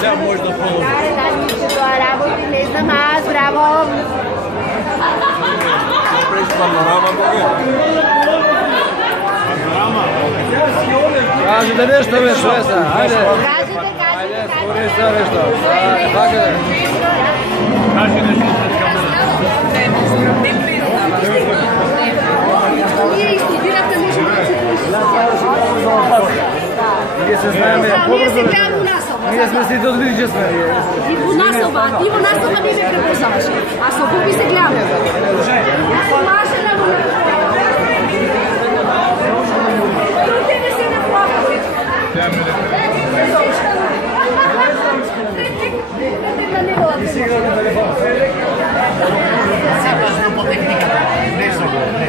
Сега може да половим. Работи, не знам аз, браво! Кажете нещо, бе, Швеса, хайде! Кажете! Хайде, спори се нещо. Така е. Кажи нещо пред камерата. Ние изстудирате нещо да се Ние се знаеме по-брзо. Ние сме си дозвили, че сме. И во наслова не ме препознаваш. А со Боби се гледаме. Јас сум мажена во тебе се не плака. И си играл на телефон. Сега по техниката. Нещо го, не.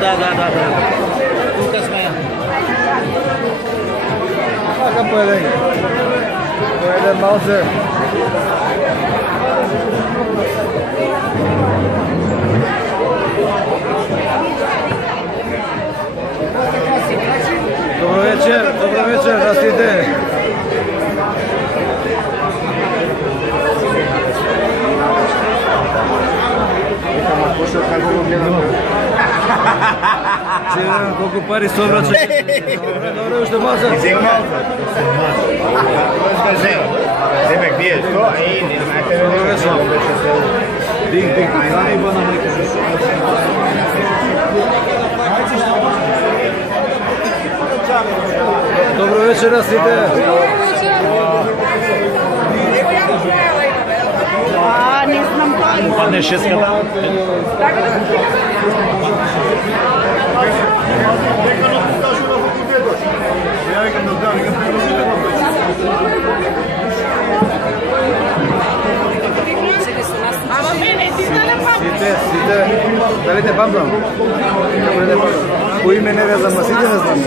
Да. Тука сме. Така поеден. Поеден малце. Добро вечер на сите. Сигурно колку пари се обрача. Добро уште малце. Земек бие што и не знаете Дик, најба на млека. Добро вечер на сите. Не знам му падне шеската. Сите, дали те бабам? По име не везам, а сите не знам.